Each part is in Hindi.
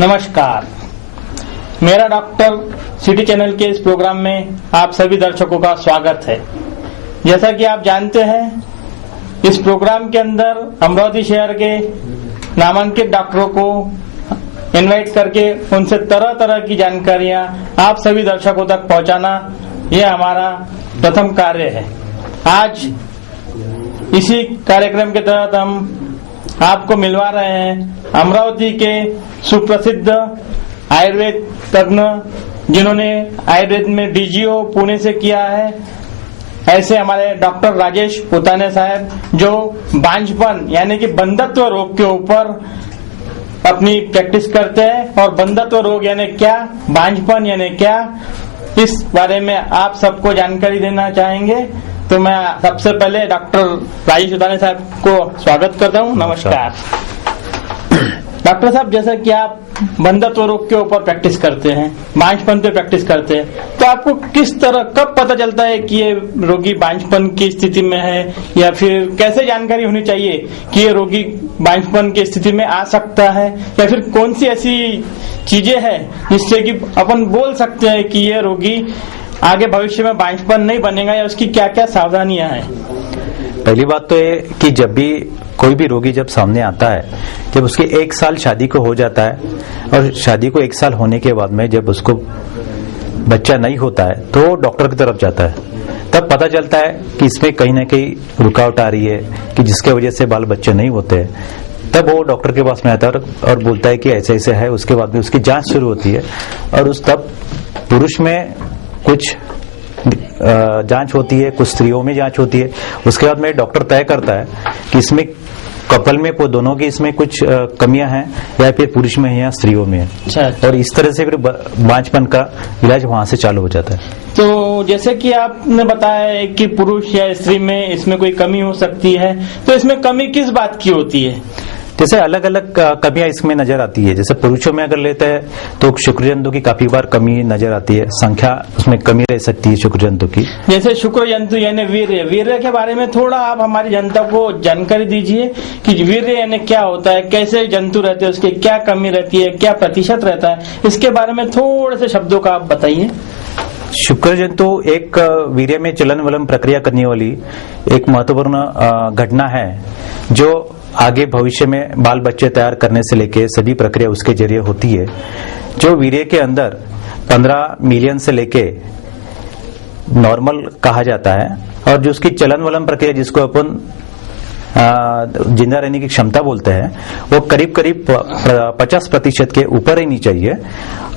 नमस्कार, मेरा डॉक्टर सिटी चैनल के इस प्रोग्राम में आप सभी दर्शकों का स्वागत है। जैसा कि आप जानते हैं, इस प्रोग्राम के अंदर अमरावती शहर के नामांकित डॉक्टरों को इनवाइट करके उनसे तरह तरह की जानकारियां आप सभी दर्शकों तक पहुंचाना, यह हमारा प्रथम कार्य है। आज इसी कार्यक्रम के तहत हम आपको मिलवा रहे हैं अमरावती के सुप्रसिद्ध आयुर्वेद तज्ञ, जिन्होंने आयुर्वेद में डीजीओ पुणे से किया है, ऐसे हमारे डॉक्टर राजेश पुताने साहब, जो बांझपन यानी कि बंधत्व रोग के ऊपर अपनी प्रैक्टिस करते हैं। और बंधत्व रोग यानी क्या, बांझपन यानी क्या, इस बारे में आप सबको जानकारी देना चाहेंगे। तो मैं सबसे पहले डॉक्टर राजेश पुताने साहब को स्वागत करता हूँ। नमस्कार डॉक्टर साहब, जैसा कि आप बंधत्व रोग के ऊपर प्रैक्टिस करते हैं, बांझपन पे प्रैक्टिस करते हैं, तो आपको किस तरह कब पता चलता है कि ये रोगी बांझपन की स्थिति में है, या फिर कैसे जानकारी होनी चाहिए कि ये रोगी बांझपन की स्थिति में आ सकता है, या फिर कौन सी ऐसी चीजें हैं जिससे कि अपन बोल सकते हैं कि ये रोगी आगे भविष्य में बांझपन नहीं बनेगा, या उसकी क्या क्या सावधानियां हैं? पहली बात तो ये कि जब भी कोई भी रोगी जब सामने आता है, जब उसके 1 साल शादी को हो जाता है और शादी को 1 साल होने के बाद में जब उसको बच्चा नहीं होता है, तो डॉक्टर की तरफ जाता है। तब पता चलता है कि इसमें कहीं ना कहीं रुकावट आ रही है, कि जिसके वजह से बाल बच्चे नहीं होते। तब वो डॉक्टर के पास में आता है और बोलता है कि ऐसे ऐसे है। उसके बाद में उसकी जांच शुरू होती है, और उस तब पुरुष में कुछ जांच होती है, कुछ स्त्रियों में जांच होती है। उसके बाद में डॉक्टर तय करता है कि इसमें कपल में दोनों की इसमें कुछ कमियां हैं, या फिर पुरुष में है या स्त्रियों में है। और इस तरह से फिर बांझपन का इलाज वहां से चालू हो जाता है। तो जैसे कि आपने बताया कि पुरुष या स्त्री में इसमें कोई कमी हो सकती है, तो इसमें कमी किस बात की होती है? जैसे अलग अलग कमियां इसमें नजर आती है। जैसे पुरुषों में अगर लेते हैं तो शुक्र जंतु की काफी बार कमी नजर आती है, संख्या उसमें कमी रह सकती है शुक्र जंतु की। जैसे शुक्र जंतु यानी वीर्य के बारे में थोड़ा आप हमारी जनता को जानकारी दीजिए कि वीर्य यानी क्या होता है, कैसे जंतु रहते हैं, उसकी क्या कमी रहती है, क्या प्रतिशत रहता है, इसके बारे में थोड़े से शब्दों का आप बताइए। शुक्र जंतु एक वीर्य में चलन वलन प्रक्रिया करने वाली एक महत्वपूर्ण घटना है, जो आगे भविष्य में बाल बच्चे तैयार करने से लेके सभी प्रक्रिया उसके जरिए होती है। जो वीर्य के अंदर 15 मिलियन से लेके नॉर्मल कहा जाता है, और जो उसकी चलन वलन प्रक्रिया जिसको अपन जिंदा रहने की क्षमता बोलते हैं, वो करीब करीब 50% के ऊपर ही नहीं चाहिए।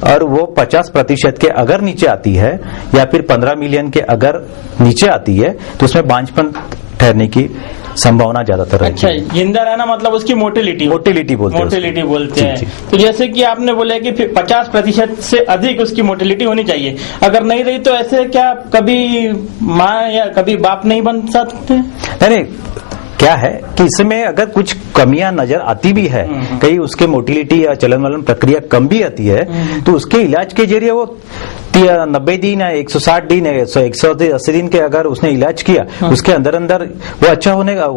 और वो 50% के अगर नीचे आती है, या फिर 15 मिलियन के अगर नीचे आती है, तो उसमें बांझपन ठहरने की संभावना ज्यादातर रहती है। अच्छा, जिंदा रहना मतलब उसकी मोटिलिटी बोलते हैं। तो जैसे कि आपने बोला कि 50% से अधिक उसकी मोटिलिटी होनी चाहिए, अगर नहीं रही तो ऐसे क्या कभी माँ या कभी बाप नहीं बन सकते? नहीं, क्या है कि इसमें अगर कुछ कमियां नजर आती भी है, कहीं उसके मोटिलिटी या चलन वलन प्रक्रिया कम भी आती है, तो उसके इलाज के जरिए वो 90 दिन या 160 दिन या 180 दिन के अगर उसने इलाज किया, उसके अंदर अंदर वो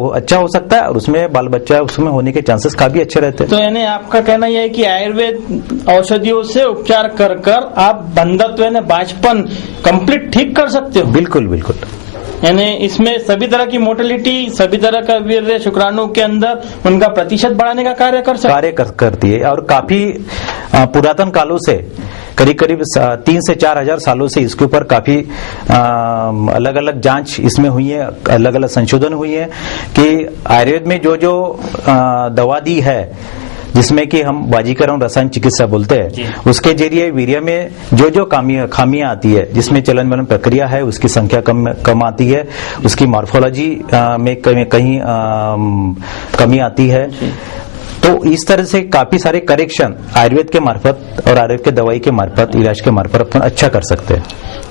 अच्छा हो सकता है, और उसमें बाल बच्चा उसमें होने के चांसेस काफी अच्छे रहते हैं। तो यानी आपका कहना यह है कि आयुर्वेद औषधियों से उपचार कर आप बंधत्व यानी बांझपन कंप्लीट ठीक कर सकते हो? बिल्कुल बिल्कुल। यानी इसमें सभी तरह की मोटिलिटी, सभी तरह का वीर्य शुक्राणु के अंदर उनका प्रतिशत बढ़ाने का कार्य करती है। और काफी पुरातन कालों से, करीब करीब 3 से 4 हजार सालों से इसके ऊपर काफी अलग अलग जांच इसमें हुई है, अलग अलग संशोधन हुई है कि आयुर्वेद में जो दवा दी है, जिसमें कि हम बाजीकरण रसायन चिकित्सा बोलते हैं, उसके जरिए वीर्य में जो खामियां आती है, जिसमें चलन वलन प्रक्रिया है उसकी संख्या कम आती है, उसकी मॉर्फोलॉजी में कहीं कमी आती है। तो इस तरह से काफी सारे करेक्शन आयुर्वेद के मार्फत और आयुर्वेद के दवाई के मार्फत, इलाज के मार्फत अपन अच्छा कर सकते हैं।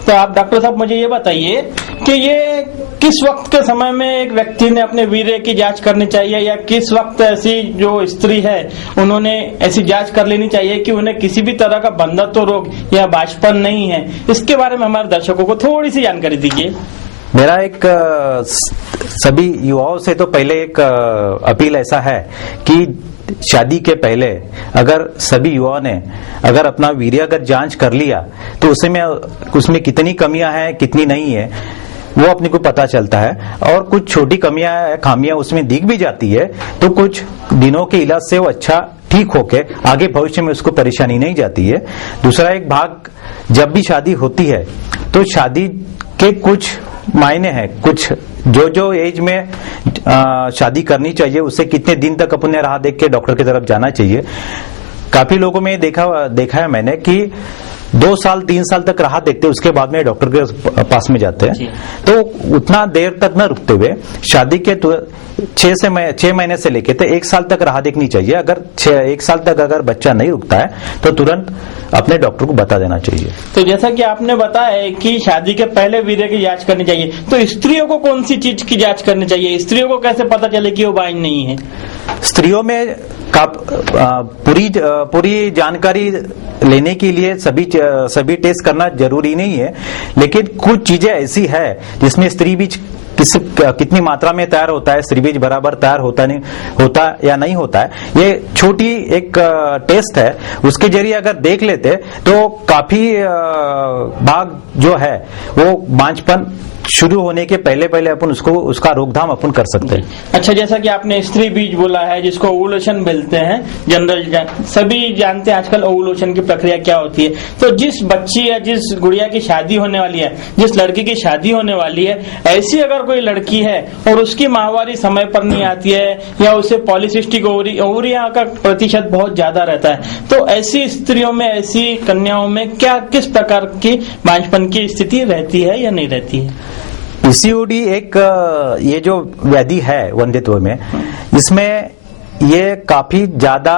तो आप डॉक्टर साहब मुझे ये बताइए कि ये किस वक्त के समय में एक व्यक्ति ने अपने वीर्य की जांच करनी चाहिए, या किस वक्त ऐसी जो स्त्री है उन्होंने ऐसी जांच कर लेनी चाहिए कि उन्हें किसी भी तरह का बंधत्व रोग या बांझपन नहीं है? इसके बारे में हमारे दर्शकों को थोड़ी सी जानकारी दीजिए। मेरा एक सभी युवाओं से तो पहले एक अपील ऐसा है कि शादी के पहले अगर सभी युवाओं ने अगर अपना वीर्यागत जांच कर लिया तो उसमें कितनी कमियां हैं कितनी नहीं है वो अपने को पता चलता है, और कुछ छोटी खामियां उसमें दिख भी जाती है तो कुछ दिनों के इलाज से वो अच्छा ठीक होके आगे भविष्य में उसको परेशानी नहीं जाती है। दूसरा एक भाग, जब भी शादी होती है तो शादी के कुछ मायने हैं, कुछ जो एज में शादी करनी चाहिए उससे कितने दिन तक अपने राह देख के डॉक्टर की तरफ जाना चाहिए। काफी लोगों में देखा है मैंने कि 2 साल 3 साल तक राह देखते उसके बाद में डॉक्टर के पास में जाते हैं, तो उतना देर तक न रुकते हुए शादी के 6 महीने से लेके तो 1 साल तक राह देखनी चाहिए। अगर 1 साल तक अगर बच्चा नहीं रुकता है तो तुरंत अपने डॉक्टर को बता देना चाहिए। तो जैसा कि आपने बताया कि शादी के पहले वीर्य की जांच करनी चाहिए, तो स्त्रियों को कौन सी चीज की जांच करनी चाहिए? स्त्रियों को कैसे पता चले कि वो बाइंड नहीं है? स्त्रियों में पूरी जानकारी लेने के लिए सभी टेस्ट करना जरूरी नहीं है, लेकिन कुछ चीजें ऐसी है जिसमें स्त्री बीज कितनी मात्रा में तैयार होता है, स्त्री बीज बराबर तैयार होता या नहीं होता है, ये छोटी एक टेस्ट है। उसके जरिए अगर देख लेते तो काफी भाग जो है वो बांझपन शुरू होने के पहले अपन उसका रोकथाम अपन कर सकते हैं। अच्छा, जैसा कि आपने स्त्री बीज बोला है जिसको ओवुलेशन बोलते हैं, जनरल सभी जानते हैं आजकल ओवुलेशन की प्रक्रिया क्या होती है। तो जिस बच्ची या जिस गुड़िया की शादी होने वाली है, जिस लड़की की शादी होने वाली है, ऐसी अगर कोई लड़की है और उसकी माहवारी समय पर नहीं आती है या उसे पॉलीसिस्टिक ओवरिया का प्रतिशत बहुत ज्यादा रहता है, तो ऐसी स्त्रियों में, ऐसी कन्याओं में किस प्रकार की बांझपन की स्थिति रहती है या नहीं रहती है? पीसीओडी एक ये जो व्याधि है वंध्यत्व में, इसमें ये काफी ज्यादा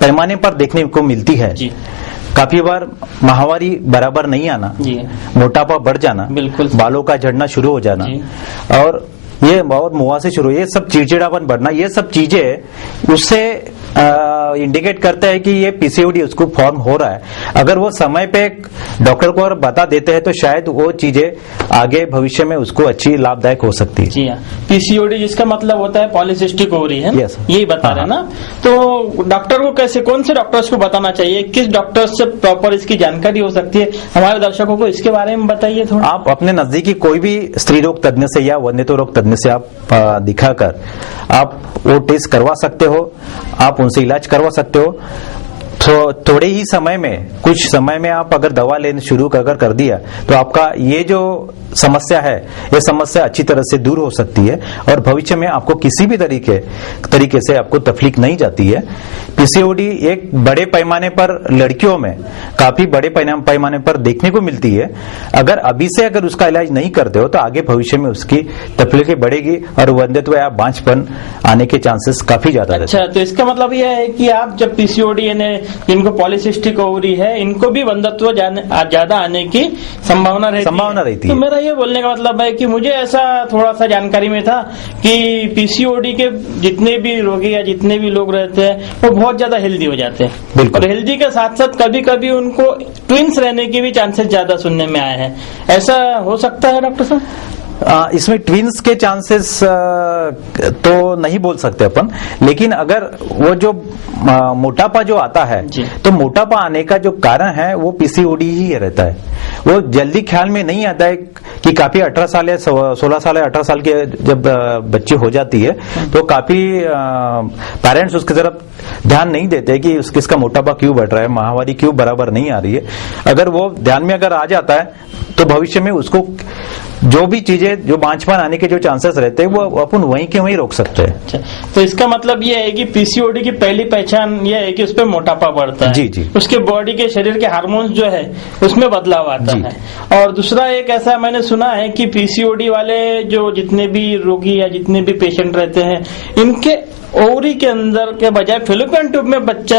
पैमाने पर देखने को मिलती है। काफी बार माहवारी बराबर नहीं आना, मोटापा बढ़ जाना, बिल्कुल बालों का झड़ना शुरू हो जाना, और मुहासे शुरू, ये सब चिड़चिड़ापन बढ़ना, ये सब चीजें उससे इंडिकेट करता है कि ये पीसीओडी उसको फॉर्म हो रहा है। अगर वो समय पे डॉक्टर को और बता देते हैं तो शायद वो चीजें आगे भविष्य में उसको अच्छी लाभदायक हो सकती है। जी हाँ, पीसीओडी जिसका मतलब होता है पॉलीसिस्टिक ओवरी है, यही बता रहे ना। तो डॉक्टर को कौन से डॉक्टर्स को बताना चाहिए, किस डॉक्टर से प्रॉपर इसकी जानकारी हो सकती है? हमारे दर्शकों को इसके बारे में बताइए थोड़ा। आप अपने नजदीकी कोई भी स्त्री रोग तज्ञ से या वन्यत्व रोग तज्ञ से आप दिखाकर आप वो टेस्ट करवा सकते हो, आप उनसे इलाज करवा सकते हो। तो थोड़े ही समय में, कुछ समय में आप अगर दवा लेना शुरू कर दिया तो आपका ये जो समस्या है, ये समस्या अच्छी तरह से दूर हो सकती है और भविष्य में आपको किसी भी तरीके से आपको तकलीफ नहीं जाती है। पीसीओडी एक बड़े पैमाने पर लड़कियों में काफी बड़े पैमाने पर देखने को मिलती है। अगर अभी से अगर उसका इलाज नहीं करते हो तो आगे भविष्य में उसकी तकलीफें बढ़ेगी और वंध्यत्व या बांझपन आने के चांसेस काफी ज्यादा रहते हैं। अच्छा, तो इसका मतलब यह है कि आप जब पीसीओडी यानी जिनको पॉलीसिस्टिक ओवरी है, इनको भी वंध्यत्व ज्यादा आने की संभावना रहती है। तो मेरा ये बोलने का मतलब है कि मुझे ऐसा थोड़ा सा जानकारी में था कि पीसीओडी के जितने भी रोगी या जितने भी लोग रहते हैं वो बहुत ज्यादा हेल्दी हो जाते हैं, और हेल्दी के साथ साथ कभी कभी उनको ट्विंस रहने के भी चांसेस ज्यादा सुनने में आए हैं। ऐसा हो सकता है डॉक्टर साहब? इसमें ट्विंस के चांसेस तो नहीं बोल सकते अपन, लेकिन अगर वो जो मोटापा जो आता है तो मोटापा आने का जो कारण है वो पीसीओडी ही रहता है। वो जल्दी ख्याल में नहीं आता है कि काफी 18 साल या 16 साल या 18 साल के जब बच्ची हो जाती है तो काफी पेरेंट्स उसकी तरफ ध्यान नहीं देते कि इसका मोटापा क्यों बढ़ रहा है, माहवारी क्यों बराबर नहीं आ रही है। अगर वो ध्यान में अगर आ जाता है तो भविष्य में उसको जो भी चीजें, जो बांझपन आने के जो चांसेस रहते हैं वो अपन वहीं के वहीं रोक सकते हैं। अच्छा, तो इसका मतलब ये है कि पीसीओडी की पहली पहचान ये है कि उस पर मोटापा बढ़ता है। जी। उसके बॉडी के शरीर के हार्मोन्स जो है उसमें बदलाव आता है। और दूसरा एक ऐसा मैंने सुना है कि पीसीओडी वाले जो जितने भी रोगी या जितने भी पेशेंट रहते हैं, इनके ओवरी के अंदर के बजाय फेलोपियन ट्यूब में बच्चा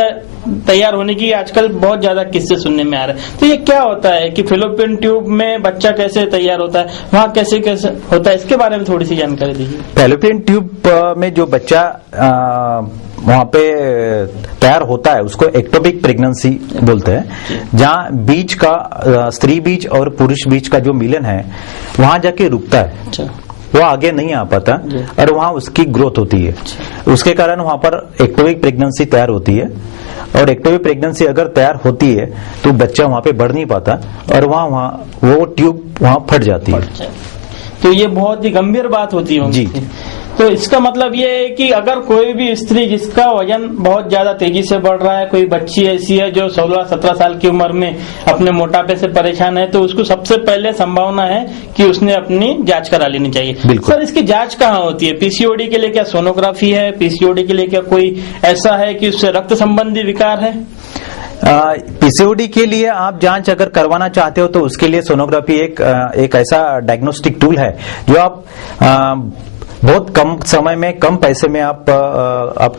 तैयार होने की आजकल बहुत ज्यादा किस्से सुनने में आ रहे हैं। तो ये क्या होता है कि फेलोपियन ट्यूब में बच्चा कैसे तैयार होता है, वहाँ कैसे होता है, इसके बारे में थोड़ी सी जानकारी दीजिए। फेलोपियन ट्यूब में जो बच्चा वहाँ पे तैयार होता है उसको एक्टोपिक प्रेगनेंसी बोलते हैं, जहाँ बीज का स्त्री बीज और पुरुष बीज का जो मिलन है वहाँ जाके रुकता है। वो आगे नहीं आ पाता और वहां उसकी ग्रोथ होती है। उसके कारण वहां पर एक्टोपिक प्रेगनेंसी तैयार होती है और एक्टोपिक प्रेगनेंसी अगर तैयार होती है तो बच्चा वहां पे बढ़ नहीं पाता और वहां वो ट्यूब वहां फट जाती है। तो ये बहुत ही गंभीर बात होती है जी। तो इसका मतलब ये है कि अगर कोई भी स्त्री जिसका वजन बहुत ज्यादा तेजी से बढ़ रहा है, कोई बच्ची ऐसी है जो 16-17 साल की उम्र में अपने मोटापे से परेशान है, तो उसको सबसे पहले संभावना है कि उसने अपनी जांच करा लेनी चाहिए। सर, इसकी जांच कहाँ होती है? पीसीओडी के लिए क्या सोनोग्राफी है? पीसीओडी के लिए क्या कोई ऐसा है कि उससे रक्त संबंधी विकार है? पीसीओडी के लिए आप जांच अगर करवाना चाहते हो तो उसके लिए सोनोग्राफी एक ऐसा डायग्नोस्टिक टूल है जो आप बहुत कम समय में कम पैसे में आप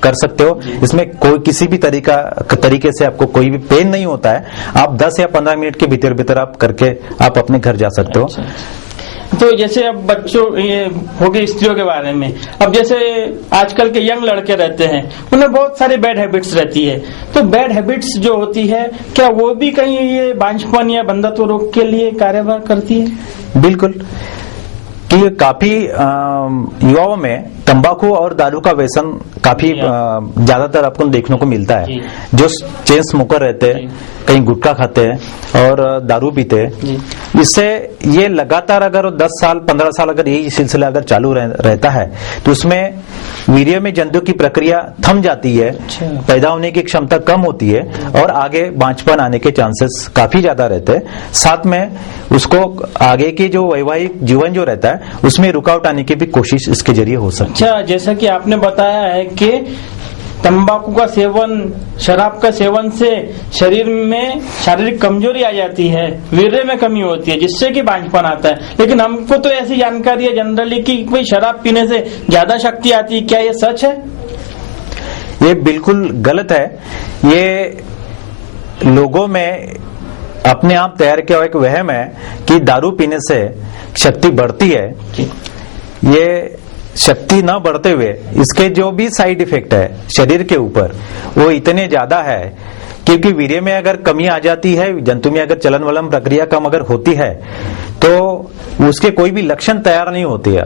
कर सकते हो। इसमें कोई किसी भी तरीके से आपको कोई भी पेन नहीं होता है। आप 10 या 15 मिनट के भीतर आप करके आप अपने घर जा सकते हो। तो जैसे अब बच्चों, ये हो गई स्त्रियों के बारे में, अब जैसे आजकल के यंग लड़के रहते हैं, उन्हें बहुत सारी बैड हैबिट्स रहती है, तो बैड हैबिट्स जो होती है क्या वो भी कहीं ये बांझपन या बंधत्व रोग के लिए कार्यवाह करती है? बिल्कुल, कि काफी युवाओं में तंबाकू और दारू का व्यसन काफी ज्यादातर आपको देखने को मिलता है। जो चेन स्मोकर रहते हैं, कहीं गुटखा खाते हैं और दारू पीते हैं, इससे ये लगातार अगर 10 साल 15 साल अगर यही सिलसिला अगर चालू रहता है तो उसमें वीर्य में जंतु की प्रक्रिया थम जाती है, पैदा होने की क्षमता कम होती है और आगे बांझपन आने के चांसेस काफी ज्यादा रहते हैं। साथ में उसको आगे की जो वैवाहिक जीवन जो रहता है उसमें रुकावट आने की भी कोशिश इसके जरिए हो सकती है। अच्छा, जैसा कि आपने बताया है कि तंबाकू का सेवन, शराब का सेवन से शरीर में शारीरिक कमजोरी आ जाती है, वीर्य में कमी होती है, जिससे कि बांझपन आता है, लेकिन हमको तो ऐसी जानकारी है जनरली कि कोई शराब पीने से ज्यादा शक्ति आती है। क्या ये सच है? ये बिल्कुल गलत है। ये लोगों में अपने आप तैयार किया हुआ एक वहम है कि दारू पीने से शक्ति बढ़ती है। ये शक्ति न बढ़ते हुए इसके जो भी साइड इफेक्ट है शरीर के ऊपर वो इतने ज्यादा है, क्योंकि वीर्य में अगर कमी आ जाती है, जंतु में अगर चलन वलन प्रक्रिया कम अगर होती है तो उसके कोई भी लक्षण तैयार नहीं होते है।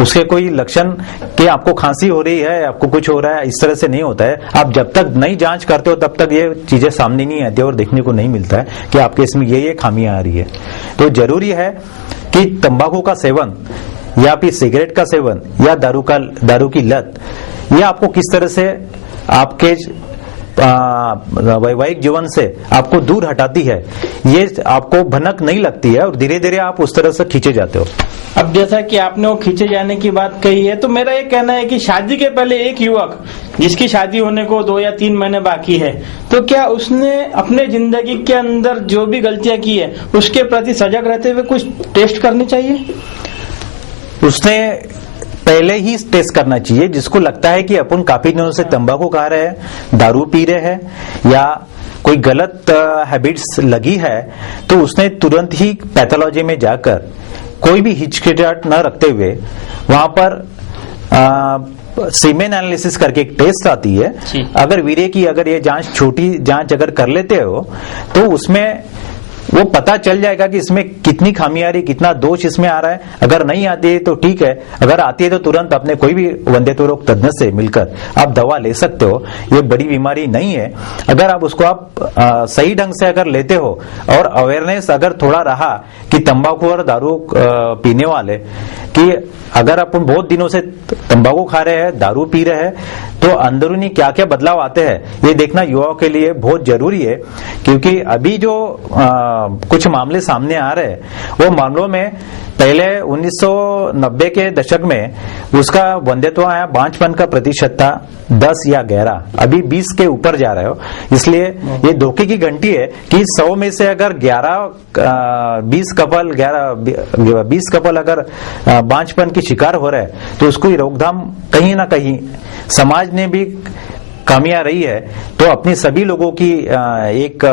उसके कोई लक्षण कि आपको खांसी हो रही है, आपको कुछ हो रहा है, इस तरह से नहीं होता है। आप जब तक नहीं जांच करते हो तब तक ये चीजें सामने नहीं आती और देखने को नहीं मिलता है कि आपके इसमें ये खामियां आ रही है। तो जरूरी है कि तंबाकू का सेवन या फिर सिगरेट का सेवन या दारू की लत, ये आपको किस तरह से आपके वैवाहिक जीवन से आपको दूर हटाती है, ये आपको भनक नहीं लगती है और धीरे धीरे आप उस तरह से खींचे जाते हो। अब जैसा कि आपने वो खींचे जाने की बात कही है, तो मेरा ये कहना है कि शादी के पहले एक युवक जिसकी शादी होने को 2 या 3 महीने बाकी है, तो क्या उसने अपने जिंदगी के अंदर जो भी गलतियां की है उसके प्रति सजग रहते हुए कुछ टेस्ट करने चाहिए? उसने पहले ही टेस्ट करना चाहिए। जिसको लगता है कि अपन काफी दिनों से तंबाकू खा रहे हैं, दारू पी रहे हैं या कोई गलत हैबिट्स लगी है, तो उसने तुरंत ही पैथोलॉजी में जाकर कोई भी हिचकिचाहट न रखते हुए वहां पर सीमेन एनालिसिस करके एक टेस्ट आती है। अगर वीर्य की अगर ये जांच, छोटी जांच अगर कर लेते हो तो उसमें वो पता चल जाएगा कि इसमें कितनी खामी आ रही, कितना दोष इसमें आ रहा है। अगर नहीं आती है तो ठीक है, अगर आती है तो तुरंत अपने कोई भी वंध्यत्व रोग तज्ञ से मिलकर आप दवा ले सकते हो। ये बड़ी बीमारी नहीं है। अगर आप उसको सही ढंग से अगर लेते हो और अवेयरनेस अगर थोड़ा रहा कि तंबाकू और दारू पीने वाले कि अगर अपन बहुत दिनों से तंबाकू खा रहे हैं, दारू पी रहे हैं, तो अंदरूनी क्या क्या बदलाव आते हैं ये देखना युवाओं के लिए बहुत जरूरी है। क्योंकि अभी जो कुछ मामले सामने आ रहे हैं वो मामलों में पहले 1990 के दशक में उसका वंध्यत्व या बांझपन का प्रतिशत था 10 या 11, अभी 20 के ऊपर जा रहे हो। इसलिए ये धोखे की घंटी है कि 100 में से अगर 20 कपल अगर बांझपन की शिकार हो रहे हैं तो उसको रोकथाम कहीं ना कहीं समाज ने भी खामियां रही है। तो अपनी सभी लोगों की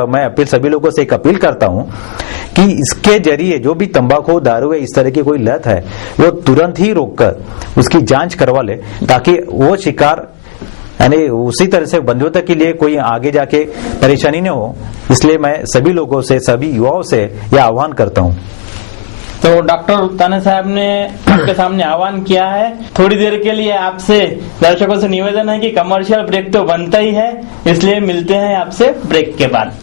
मैं सभी लोगों से एक अपील करता हूं कि इसके जरिए जो भी तंबाकू, दारू है, इस तरह की कोई लत है, वो तुरंत ही रोककर उसकी जांच करवा ले, ताकि वो शिकार यानी उसी तरह से बंधुता के लिए कोई आगे जाके परेशानी न हो। इसलिए मैं सभी लोगों से, सभी युवाओं से यह आह्वान करता हूं। तो डॉक्टर ताने साहब ने आपके सामने आह्वान किया है। थोड़ी देर के लिए आपसे दर्शकों से निवेदन है कि कमर्शियल ब्रेक तो बनता ही है, इसलिए मिलते हैं आपसे ब्रेक के बाद।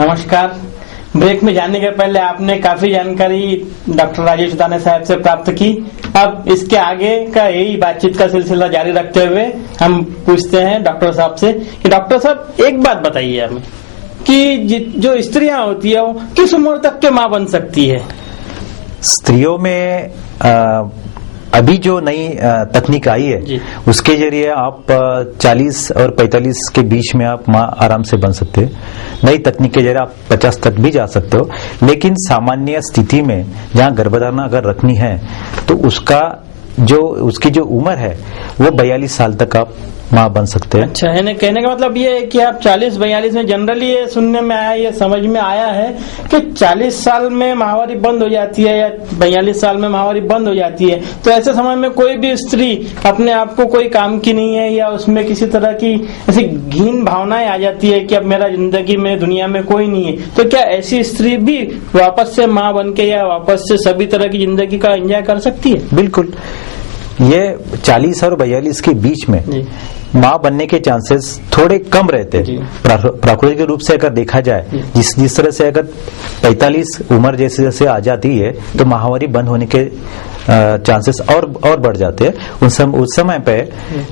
नमस्कार। ब्रेक में जाने के पहले आपने काफी जानकारी डॉक्टर राजेश ताने साहब से प्राप्त की। अब इसके आगे का यही बातचीत का सिलसिला जारी रखते हुए हम पूछते हैं डॉक्टर साहब से कि डॉक्टर साहब एक बात बताइए हमें कि जो स्त्रियां होती है वो किस उम्र तक के माँ बन सकती है? स्त्रियों में अभी जो नई तकनीक आई है उसके जरिए आप 40 और 45 के बीच में आप माँ आराम से बन सकते हैं। नई तकनीक के जरिए आप 50 तक भी जा सकते हो, लेकिन सामान्य स्थिति में जहाँ गर्भधारण अगर रखनी है तो उसकी जो उम्र है वो 42 साल तक आप माँ बन सकते हैं। अच्छा है, कहने का मतलब ये है कि आप 40-42 में जनरली ये सुनने में आया, ये समझ में आया है कि 40 साल में माहवारी बंद हो जाती है या 42 साल में माहवारी बंद हो जाती है, तो ऐसे समय में कोई भी स्त्री अपने आप को कोई काम की नहीं है या उसमें किसी तरह की ऐसी घिन भावनाएं आ जाती है कि अब मेरा जिंदगी में दुनिया में कोई नहीं है, तो क्या ऐसी स्त्री भी वापस से माँ बन के या वापस से सभी तरह की जिंदगी का एंजॉय कर सकती है? बिल्कुल। ये 40 और 42 के बीच में माँ बनने के चांसेस थोड़े कम रहते हैं। प्राकृतिक रूप से अगर देखा जाए, जिस तरह से अगर 45 उम्र जैसे जैसे आ जाती है तो माहवारी बंद होने के चांसेस और बढ़ जाते हैं। उस समय पे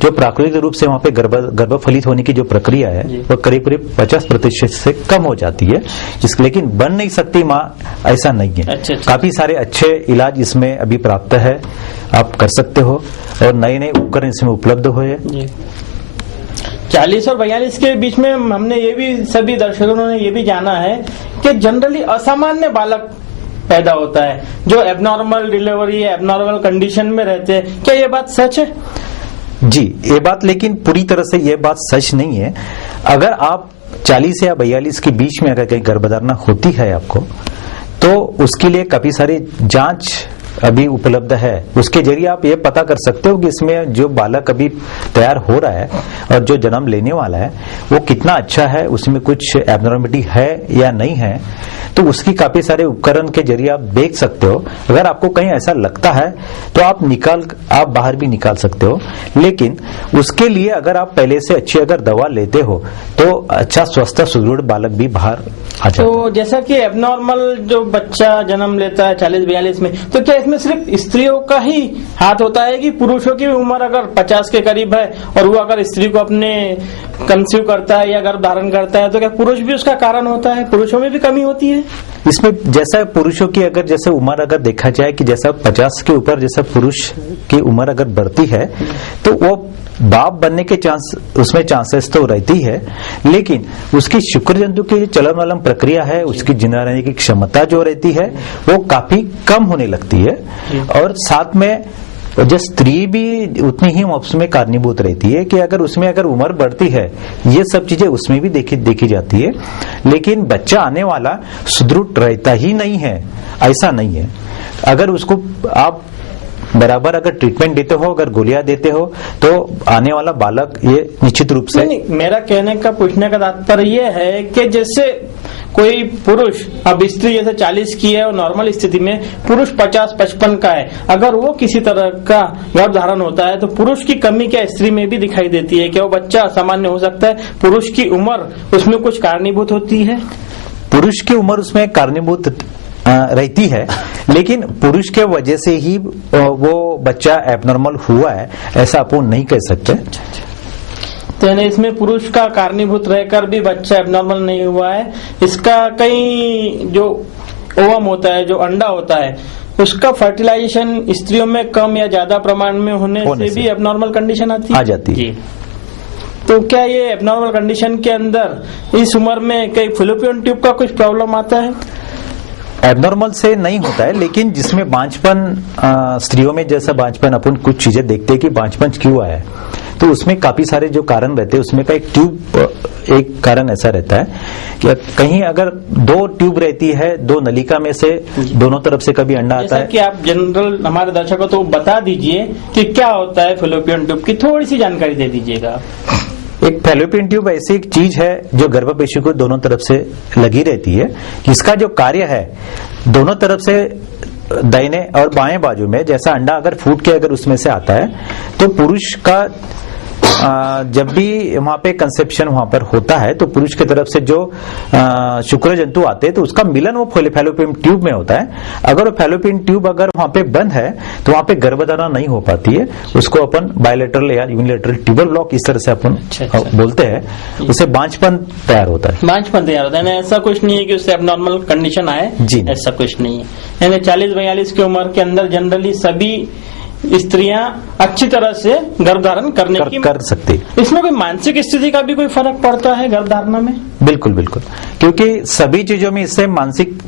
जो प्राकृतिक रूप से वहाँ पे गर्भफलित होने की जो प्रक्रिया है वो करीब करीब 50% से कम हो जाती है, लेकिन बन नहीं सकती माँ, ऐसा नहीं है। अच्छा। काफी सारे अच्छे इलाज इसमें अभी प्राप्त है, आप कर सकते हो और नए नए उपकरण इसमें उपलब्ध हुए। 40 और 42 के बीच में हमने ये भी सभी दर्शकों ने ये भी जाना है कि जनरली असामान्य बालक पैदा होता है जो एबनॉर्मल डिलीवरी या एबनॉर्मल कंडीशन में रहते हैं। क्या ये बात सच है? जी, ये बात लेकिन पूरी तरह से ये बात सच नहीं है। अगर आप 40 या 42 के बीच में अगर कहीं गर्भधारण होती है आपको, तो उसके लिए काफी सारी जांच अभी उपलब्ध है। उसके जरिए आप ये पता कर सकते हो कि इसमें जो बालक अभी तैयार हो रहा है और जो जन्म लेने वाला है वो कितना अच्छा है, उसमें कुछ एबनॉर्मलिटी है या नहीं है। तो उसकी काफी सारे उपकरण के जरिए आप देख सकते हो। अगर आपको कहीं ऐसा लगता है तो आप बाहर भी निकाल सकते हो, लेकिन उसके लिए अगर आप पहले से अच्छी अगर दवा लेते हो तो अच्छा स्वस्थ सुदृढ़ बालक भी बाहर आ जाता है। तो जैसा कि एबनॉर्मल जो बच्चा जन्म लेता है 40-42 में, तो क्या इसमें सिर्फ स्त्रियों का ही हाथ होता है कि पुरुषों की उम्र अगर 50 के करीब है और वो अगर स्त्री को अपने कंसीव करता है या गर्भ धारण करता है तो क्या पुरुष भी उसका कारण होता है? पुरुषों में भी कमी होती है इसमें? जैसा पुरुषों की अगर जैसे उम्र अगर देखा जाए कि जैसा 50 के ऊपर जैसा पुरुष की उम्र अगर बढ़ती है तो वो बाप बनने के उसमें चांसेस तो रहती है, लेकिन उसकी शुक्र जंतु की जो चलन वलन प्रक्रिया है, उसकी जिंदा रहने की क्षमता जो रहती है वो काफी कम होने लगती है। और साथ में जो स्त्री भी उतनी ही उसमें कारणीभूत रहती है कि अगर उसमें अगर उम्र बढ़ती है, ये सब चीजें उसमें भी देखी जाती है, लेकिन बच्चा आने वाला सुदृढ़ रहता ही नहीं है, ऐसा नहीं है। अगर उसको आप बराबर अगर ट्रीटमेंट देते हो, अगर गोलियां देते हो, तो आने वाला बालक ये निश्चित रूप से नहीं, मेरा कहने का पूछने का तात्पर्य ये है कि जैसे कोई पुरुष अब स्त्री जैसे 40 की है और नॉर्मल स्थिति में पुरुष 50-55 का है, अगर वो किसी तरह का गर्भ धारण होता है तो पुरुष की कमी क्या स्त्री में भी दिखाई देती है? क्या वो बच्चा असामान्य हो सकता है? पुरुष की उम्र उसमें कुछ कारणीभूत होती है? पुरुष की उम्र उसमें कारणीभूत रहती है, लेकिन पुरुष के वजह से ही वो बच्चा एबनॉर्मल हुआ है ऐसा आप नहीं कह सकते। तो यानी इसमें पुरुष का कारणीभूत रहकर भी बच्चा एबनॉर्मल नहीं हुआ है। इसका कई जो ओवम होता है, जो अंडा होता है, उसका फर्टिलाइजेशन स्त्रियों में कम या ज्यादा प्रमाण में होने से भी एबनॉर्मल कंडीशन आती है, आ जाती है। तो क्या ये एबनॉर्मल कंडीशन के अंदर इस उम्र में कई फैलोपियन ट्यूब का कुछ प्रॉब्लम आता है? एबनॉर्मल से नहीं होता है, लेकिन जिसमें बांझपन, स्त्रियों में जैसा बांझपन अपन कुछ चीजें देखते हैं कि बांझपन क्यों आया है, तो उसमें काफी सारे जो कारण रहते हैं, उसमें का एक कारण ऐसा रहता है कि कहीं अगर 2 ट्यूब रहती है, 2 नलिका में से दोनों तरफ से कभी अंडा आता है। कि आप जनरल हमारे दर्शकों को बता दीजिए कि क्या होता है फैलोपियन ट्यूब की, थोड़ी सी जानकारी दे दीजिएगा। एक फैलोपियन ट्यूब ऐसी एक चीज है जो गर्भपेशी को दोनों तरफ से लगी रहती है। इसका जो कार्य है, दोनों तरफ से दाहिने और बाएं बाजू में जैसा अंडा अगर फूट के अगर उसमें से आता है, तो पुरुष का जब भी वहां पे कंसेप्शन वहां पर होता है, तो पुरुष की तरफ से जो शुक्र जंतु आते हैं, तो उसका मिलन वो फैलोपियन ट्यूब में होता है। अगर वो फैलोपियन ट्यूब अगर वहां पे बंद है, तो वहां पे गर्भधारण नहीं हो पाती है। उसको अपन बायलैटरल या यूनिलैटरल ट्यूबल ब्लॉक इस तरह से अपन बोलते हैं, उसे बांझपन तैयार होता है। बांझपन तैयार होता है, ऐसा कुछ नहीं है कि उससे एबनॉर्मल कंडीशन आए जी, ऐसा कुछ नहीं है। यानी 40-42 की उम्र के अंदर जनरली सभी स्त्रियां अच्छी तरह से गर्भधारण कर सकती। इसमें कोई मानसिक स्थिति का भी कोई फर्क पड़ता है गर्भधारणा में? बिल्कुल बिल्कुल, क्योंकि सभी चीजों में इससे मानसिक,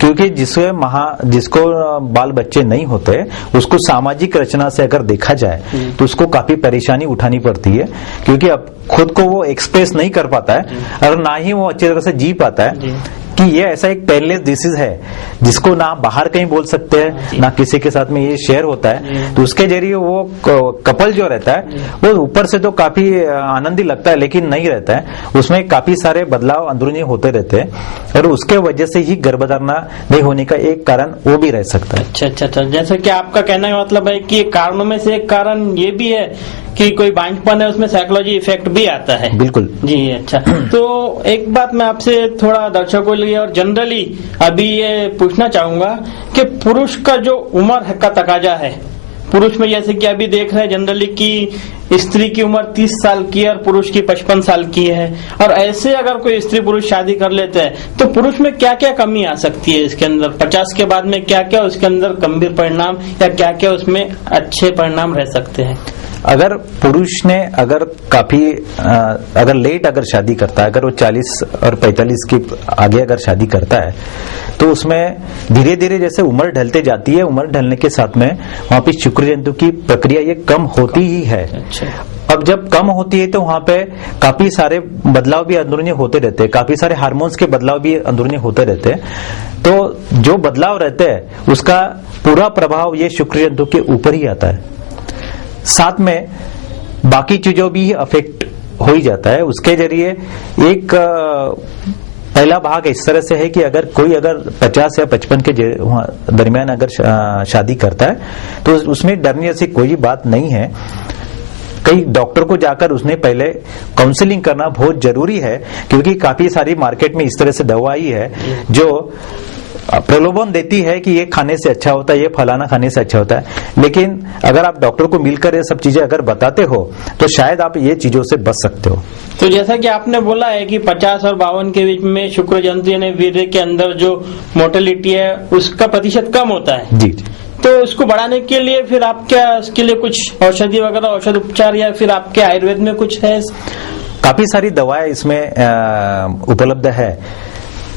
क्योंकि जिसको बाल बच्चे नहीं होते, उसको सामाजिक रचना से अगर देखा जाए तो उसको काफी परेशानी उठानी पड़ती है, क्योंकि अब खुद को वो एक्सप्रेस नहीं कर पाता है और ना ही वो अच्छी तरह से जी पाता है कि ये ऐसा एक पेनलेस डिसीज है जिसको ना बाहर कहीं बोल सकते हैं, ना किसी के साथ में ये शेयर होता है। तो उसके जरिए वो कपल जो रहता है, वो ऊपर से तो काफी आनंदी लगता है, लेकिन नहीं रहता है, उसमें काफी सारे बदलाव अंदरूनी होते रहते हैं, और उसके वजह से ही गर्भधारणा नहीं होने का एक कारण वो भी रह सकता है। अच्छा, जैसे कि आपका कहने का मतलब है कि कारणों में से एक कारण ये भी है कि कोई बांझपन है, उसमें साइकोलॉजी इफेक्ट भी आता है। बिल्कुल जी, अच्छा। तो एक बात मैं आपसे थोड़ा दर्शकों के लिए और जनरली अभी ये पूछना चाहूंगा कि पुरुष का जो उम्र का तकाजा है, पुरुष में जैसे कि अभी देख रहे हैं जनरली कि स्त्री की उम्र 30 साल की है और पुरुष की 55 साल की है, और ऐसे अगर कोई स्त्री पुरुष शादी कर लेते हैं तो पुरुष में क्या क्या कमी आ सकती है इसके अंदर, 50 के बाद में क्या क्या उसके अंदर गंभीर परिणाम या क्या क्या उसमें अच्छे परिणाम रह सकते हैं? अगर पुरुष ने अगर लेट अगर शादी करता है, अगर वो 40 और 45 के आगे अगर शादी करता है, तो उसमें धीरे धीरे जैसे उम्र ढलते जाती है, उम्र ढलने के साथ में वहां पे शुक्र जंतु की प्रक्रिया ये कम होती ही है। अच्छा। अब जब कम होती है तो वहां पे काफी सारे बदलाव भी अंदरूनी होते रहते हैं, काफी सारे हार्मोन्स के बदलाव भी अंदरूनी होते रहते हैं। तो जो बदलाव रहते हैं उसका पूरा प्रभाव ये शुक्र जंतु के ऊपर ही आता है, साथ में बाकी चीजों भी अफेक्ट हो ही जाता है। उसके जरिए एक पहला भाग इस तरह से है कि अगर कोई 50 या 55 के दरमियान अगर शादी करता है, तो उसमें डरने जैसी कोई बात नहीं है। कई डॉक्टर को जाकर उसने पहले काउंसलिंग करना बहुत जरूरी है, क्योंकि काफी सारी मार्केट में इस तरह से दवा आई है जो प्रलोभन देती है कि ये खाने से अच्छा होता है, ये फलाना खाने से अच्छा होता है। लेकिन अगर आप डॉक्टर को मिलकर ये सब चीजें अगर बताते हो, तो शायद आप ये चीजों से बच सकते हो। तो जैसा कि आपने बोला है कि 50 और 52 के बीच में शुक्र जंतु यानी वीर्य के अंदर जो मोर्टेलिटी है उसका प्रतिशत कम होता है जी। तो उसको बढ़ाने के लिए फिर आप क्या उसके लिए कुछ औषधि वगैरह, औषध उपचार या फिर आपके आयुर्वेद में कुछ है? काफी सारी दवाएं इसमें उपलब्ध है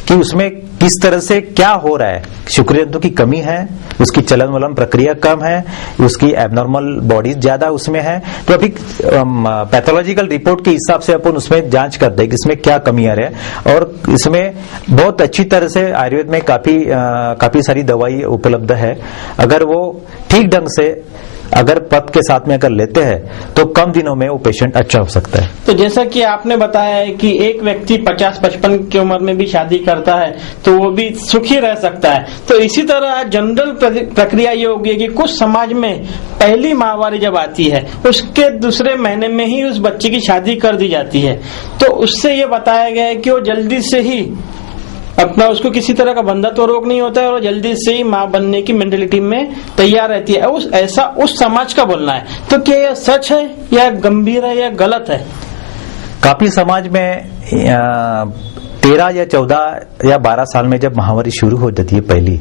कि उसमें किस तरह से क्या हो रहा है। शुक्र जंतु की कमी है, उसकी चलन वलन प्रक्रिया कम है, उसकी एबनॉर्मल बॉडी ज्यादा उसमें है, तो अभी पैथोलॉजिकल रिपोर्ट के हिसाब से अपन उसमें जांच करते हैं कि इसमें क्या कमी आ रही है। और इसमें बहुत अच्छी तरह से आयुर्वेद में काफी सारी दवाई उपलब्ध है। अगर वो ठीक ढंग से अगर पथ के साथ में अगर लेते हैं तो कम दिनों में वो पेशेंट अच्छा हो सकता है। तो जैसा कि आपने बताया है कि एक व्यक्ति 50-55 की उम्र में भी शादी करता है तो वो भी सुखी रह सकता है, तो इसी तरह जनरल प्रक्रिया ये होगी कि कुछ समाज में पहली माहवारी जब आती है उसके दूसरे महीने में ही उस बच्चे की शादी कर दी जाती है, तो उससे ये बताया गया है कि वो जल्दी से ही अपना, उसको किसी तरह का बंधत्व रोग नहीं होता है और जल्दी से ही माँ बनने की मेंटेलिटी में तैयार रहती है। ऐसा उस समाज का बोलना है। तो क्या यह सच है या गंभीर है या गलत है? काफी समाज में 13 या 14 या 12 साल में जब महामारी शुरू हो जाती है पहली,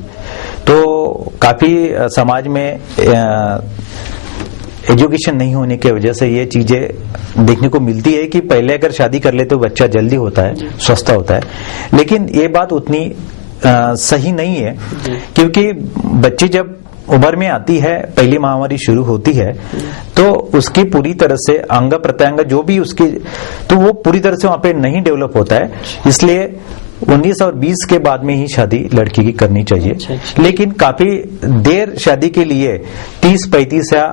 तो काफी समाज में एजुकेशन नहीं होने की वजह से ये चीजें देखने को मिलती है कि पहले अगर शादी कर ले तो बच्चा जल्दी होता है, स्वस्थ होता है। लेकिन ये बात उतनी सही नहीं है, क्योंकि बच्ची जब उम्र में आती है, पहली महामारी शुरू होती है, तो उसकी पूरी तरह से अंग प्रत्यंग जो भी उसकी, तो वो पूरी तरह से वहां पे नहीं डेवलप होता है। इसलिए 19 और 20 के बाद में ही शादी लड़की की करनी चाहिए। लेकिन काफी देर शादी के लिए 30, 35 या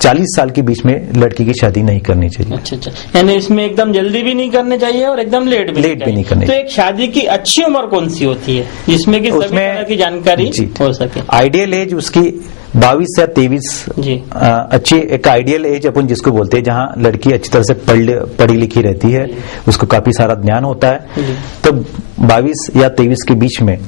40 साल के बीच में लड़की की शादी नहीं करनी चाहिए। अच्छा, यानी इसमें एकदम जल्दी भी नहीं करने चाहिए और एकदम लेट भी नहीं करनी। तो एक शादी की अच्छी उम्र कौन सी होती है जिसमें कि सभी तरह की जानकारी हो सके? आइडियल एज उसकी 22 या 23 अच्छी एक आइडियल एज अपन जिसको बोलते हैं, जहाँ लड़की अच्छी तरह से पढ़ी लिखी रहती है, उसको काफी सारा ज्ञान होता है, तो 22 या 23 के बीच में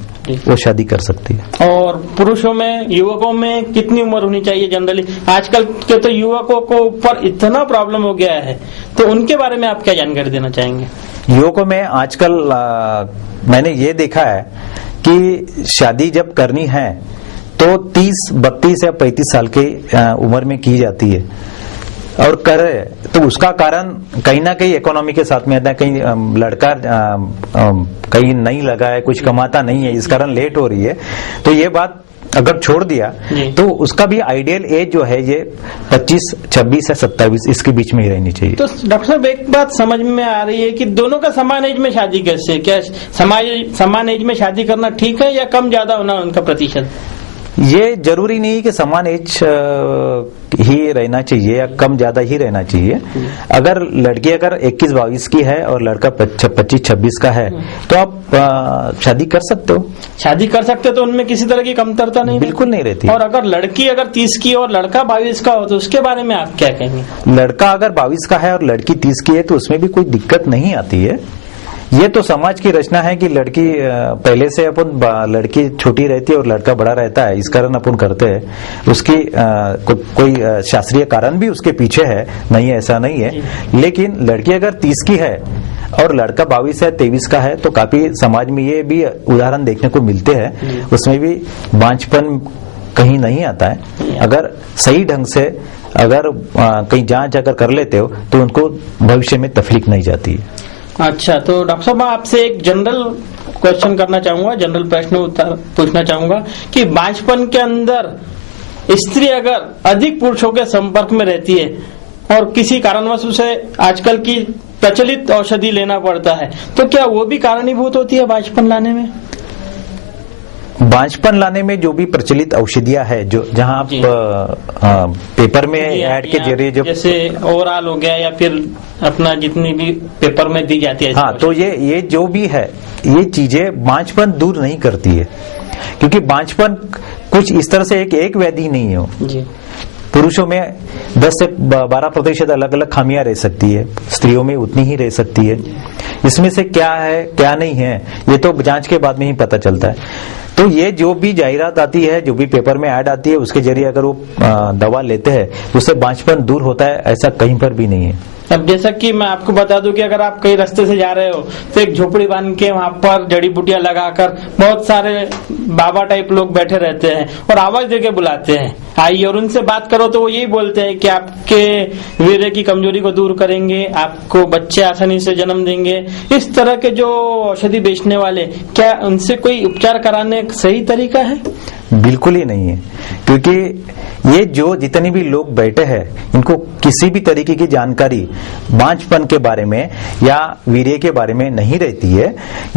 वो शादी कर सकती है। और पुरुषों में, युवकों में कितनी उम्र होनी चाहिए जनरली? आजकल के तो युवकों को ऊपर इतना प्रॉब्लम हो गया है, तो उनके बारे में आप क्या जानकारी देना चाहेंगे? युवकों में आजकल मैंने ये देखा है कि शादी जब करनी है तो 30, 32 या 35 साल की उम्र में की जाती है, और करे तो उसका कारण कहीं ना कहीं इकोनॉमी के साथ में आता है। कहीं लड़का कहीं नहीं लगा है, कुछ कमाता नहीं है, इस कारण लेट हो रही है। तो ये बात अगर छोड़ दिया तो उसका भी आइडियल एज जो है ये 25, 26 या 27 इसके बीच में ही रहनी चाहिए। तो डॉक्टर साहब एक बात समझ में आ रही है कि दोनों का समान एज में शादी कैसे, क्या समान एज में शादी करना ठीक है या कम ज्यादा होना उनका प्रतिशत? ये जरूरी नहीं कि समान एज ही रहना चाहिए या कम ज्यादा ही रहना चाहिए। अगर लड़की अगर 21-22 की है और लड़का 25-26 का है तो आप शादी कर सकते हो। शादी कर सकते हो, तो उनमें किसी तरह की कमतरता नहीं, बिल्कुल नहीं रहती। और अगर लड़की अगर 30 की और लड़का 22 का हो तो उसके बारे में आप क्या कहेंगे? लड़का अगर 22 का है और लड़की 30 की है तो उसमें भी कोई दिक्कत नहीं आती है। ये तो समाज की रचना है कि लड़की पहले से अपन लड़की छोटी रहती है और लड़का बड़ा रहता है, इस कारण अपन करते हैं। उसकी कोई शास्त्रीय कारण भी उसके पीछे है, नहीं है ऐसा नहीं है। लेकिन लड़की अगर 30 की है और लड़का 22 या 23 का है तो काफी समाज में ये भी उदाहरण देखने को मिलते हैं, उसमें भी बांझपन कहीं नहीं आता है। अगर सही ढंग से अगर कहीं जांच अगर कर लेते हो तो उनको भविष्य में तकलीफ नहीं जाती है। अच्छा, तो डॉक्टर साहब आपसे एक जनरल क्वेश्चन करना चाहूंगा, जनरल प्रश्न उत्तर पूछना चाहूंगा कि बांझपन के अंदर स्त्री अगर अधिक पुरुषों के संपर्क में रहती है और किसी कारणवश उसे आजकल की प्रचलित औषधि लेना पड़ता है, तो क्या वो भी कारणीभूत होती है बांझपन लाने में? बांझपन लाने में जो भी प्रचलित औषधियां है, जो जहां आप पेपर में ऐड के जरिए जो जैसे ओवरऑल हो गया या फिर अपना जितनी भी पेपर में दी जाती है, हाँ, तो ये जो भी है ये चीजें बांझपन दूर नहीं करती है, क्योंकि बांझपन कुछ इस तरह से एक व्याधि नहीं है जी। पुरुषों में 10 से 12% अलग अलग खामियां रह सकती है, स्त्रियों में उतनी ही रह सकती है। इसमें से क्या है क्या नहीं है ये तो जांच के बाद में ही पता चलता है। तो ये जो भी जाहिरात आती है, जो भी पेपर में ऐड आती है, उसके जरिए अगर वो दवा लेते हैं उससे बांझपन दूर होता है, ऐसा कहीं पर भी नहीं है। अब जैसा कि मैं आपको बता दूं कि अगर आप कई रास्ते से जा रहे हो तो एक झोपड़ी बांध के वहां पर जड़ी बूटियां लगाकर बहुत सारे बाबा टाइप लोग बैठे रहते हैं और आवाज देके बुलाते हैं, आइए, और उनसे बात करो तो वो यही बोलते हैं कि आपके वीर्य की कमजोरी को दूर करेंगे, आपको बच्चे आसानी से जन्म देंगे। इस तरह के जो औषधि बेचने वाले, क्या उनसे कोई उपचार कराने का सही तरीका है? बिल्कुल ही नहीं है, क्योंकि ये जो जितने भी लोग बैठे हैं इनको किसी भी तरीके की जानकारी बांझपन के बारे में या वीर्य के बारे में नहीं रहती है।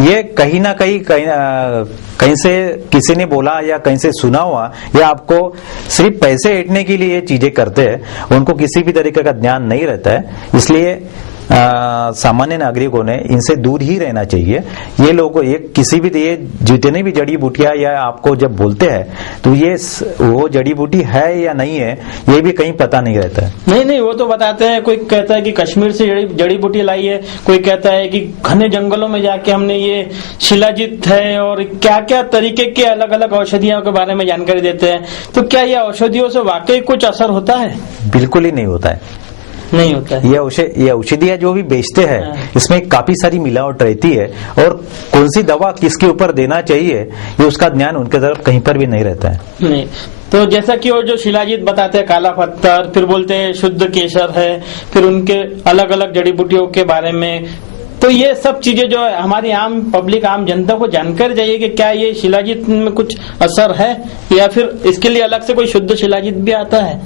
ये कहीं ना कहीं से किसी ने बोला या कहीं से सुना हुआ, या आपको सिर्फ पैसे ऐंठने के लिए ये चीजें करते हैं, उनको किसी भी तरीके का ज्ञान नहीं रहता है। इसलिए सामान्य नागरिकों ने इनसे दूर ही रहना चाहिए। ये लोगों ये किसी भी ये जितने भी जड़ी बूटियां या आपको जब बोलते हैं तो ये वो जड़ी बूटी है या नहीं है ये भी कहीं पता नहीं रहता है। नहीं, वो तो बताते हैं। कोई कहता है कि कश्मीर से जड़ी बूटी लाई है, कोई कहता है कि घने जंगलों में जाके हमने ये शिलाजीत है, और क्या क्या तरीके के अलग अलग औषधियों के बारे में जानकारी देते हैं। तो क्या ये औषधियों से वाकई कुछ असर होता है? बिल्कुल ही नहीं होता है। नहीं होता है। ये औषधियाँ जो भी बेचते हैं इसमें काफी सारी मिलावट रहती है और कौन सी दवा किसके ऊपर देना चाहिए ये उसका ज्ञान उनके तरफ कहीं पर भी नहीं रहता है। नहीं, तो जैसा कि वो जो शिलाजीत बताते हैं काला पत्थर, फिर बोलते हैं शुद्ध केसर है, फिर उनके अलग अलग जड़ी बूटियों के बारे में, तो ये सब चीजें जो है हमारी आम पब्लिक, आम जनता को जानकारी चाहिए कि क्या ये शिलाजीत में कुछ असर है या फिर इसके लिए अलग से कोई शुद्ध शिलाजीत भी आता है।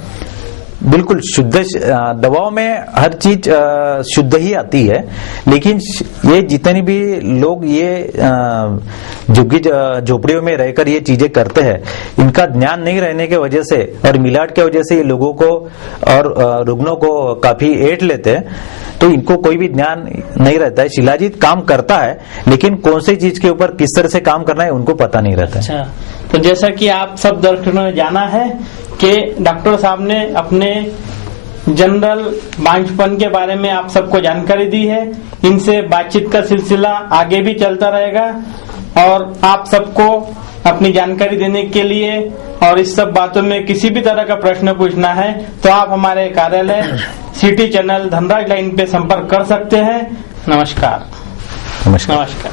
बिल्कुल शुद्ध दवाओं में हर चीज शुद्ध ही आती है, लेकिन ये जितने भी लोग ये झुग्गी झोपड़ियों में रहकर ये चीजें करते हैं, इनका ज्ञान नहीं रहने की वजह से और मिलावट की वजह से ये लोगों को और रुग्णों को काफी ऐंठ लेते हैं, तो इनको कोई भी ज्ञान नहीं रहता है। शिलाजीत काम करता है लेकिन कौन सी चीज के ऊपर किस तरह से काम करना है उनको पता नहीं रहता है। अच्छा, तो जैसा कि आप सब दर्शकों ने जाना है कि डॉक्टर साहब ने अपने जनरल बांझपन के बारे में आप सबको जानकारी दी है। इनसे बातचीत का सिलसिला आगे भी चलता रहेगा और आप सबको अपनी जानकारी देने के लिए और इस सब बातों में किसी भी तरह का प्रश्न पूछना है तो आप हमारे कार्यालय सिटी चैनल धनराज लाइन पे संपर्क कर सकते हैं। नमस्कार। नमस्कार। नमस्कार।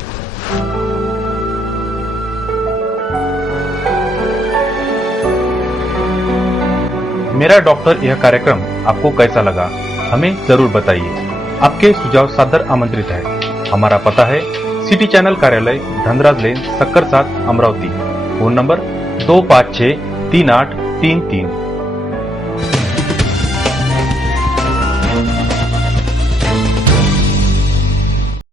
मेरा डॉक्टर यह कार्यक्रम आपको कैसा लगा हमें जरूर बताइए। आपके सुझाव सादर आमंत्रित है। हमारा पता है सिटी चैनल कार्यालय Dhanraj lane Sakkar 7 Amravati. Phone number 2563833।